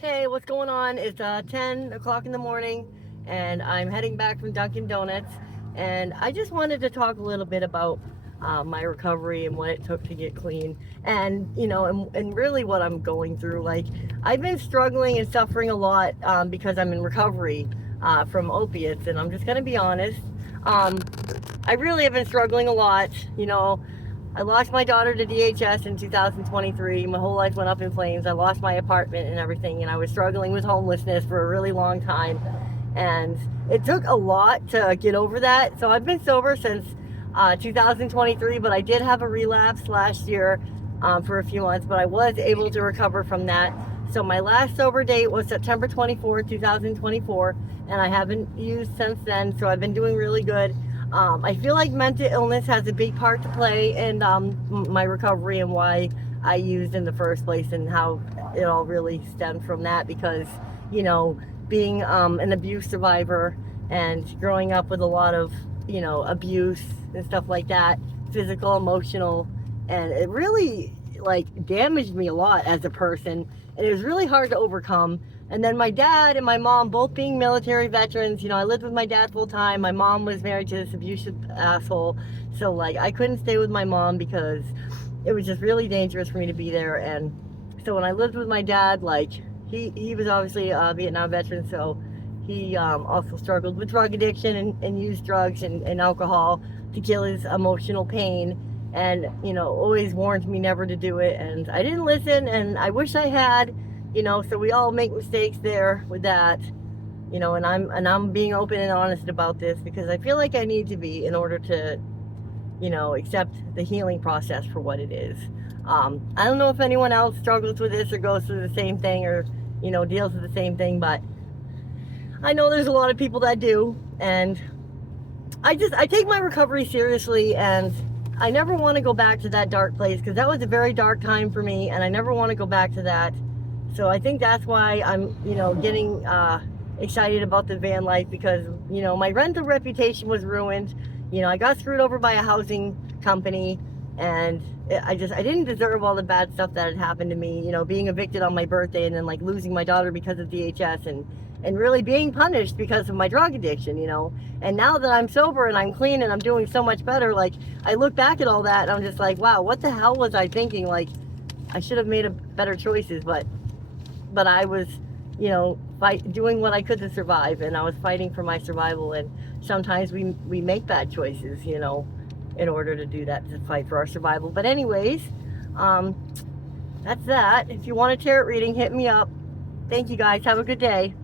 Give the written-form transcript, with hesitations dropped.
Hey, what's going on? It's 10 o'clock in the morning, and I'm heading back from Dunkin' Donuts. And I just wanted to talk a little bit about my recovery and what it took to get clean, and really what I'm going through. Like, I've been struggling and suffering a lot because I'm in recovery from opiates, and I'm just going to be honest. Um, I really have been struggling a lot. I lost my daughter to DHS in 2023. My whole life went up in flames. I lost my apartment and everything, and I was struggling with homelessness for a really long time. And it took a lot to get over that. So I've been sober since 2023, but I did have a relapse last year for a few months, but I was able to recover from that. So my last sober date was September 24, 2024, and I haven't used since then. So I've been doing really good. I feel like mental illness has a big part to play in my recovery and why I used in the first place, and how it all really stemmed from that. Because, being an abuse survivor and growing up with a lot of, abuse and stuff like that, physical, emotional, and it really like damaged me a lot as a person, and it was really hard to overcome. And then my dad and my mom both being military veterans, I lived with my dad full time. My mom was married to this abusive asshole. So like I couldn't stay with my mom because it was just really dangerous for me to be there. And so when I lived with my dad, like he was obviously a Vietnam veteran, so he also struggled with drug addiction and used drugs and alcohol to kill his emotional pain, and always warned me never to do it, and I didn't listen, and I wish I had. So we all make mistakes there with that. And I'm being open and honest about this because I feel like I need to be, in order to accept the healing process for what it is. I don't know if anyone else struggles with this or goes through the same thing, or deals with the same thing, but I know there's a lot of people that do. And I take my recovery seriously, and I never want to go back to that dark place, because that was a very dark time for me, and I never want to go back to that. So I think that's why I'm, getting excited about the van life, because, my rental reputation was ruined. I got screwed over by a housing company, and I didn't deserve all the bad stuff that had happened to me, being evicted on my birthday, and then like losing my daughter because of DHS, and really being punished because of my drug addiction. And now that I'm sober and I'm clean and I'm doing so much better, like I look back at all that and I'm just like, wow, what the hell was I thinking? Like I should have made better choices, but I was, doing what I could to survive, and I was fighting for my survival. And sometimes we make bad choices, in order to do that, to fight for our survival. But anyways, that's that. If you want a tarot reading, hit me up. Thank you guys. Have a good day.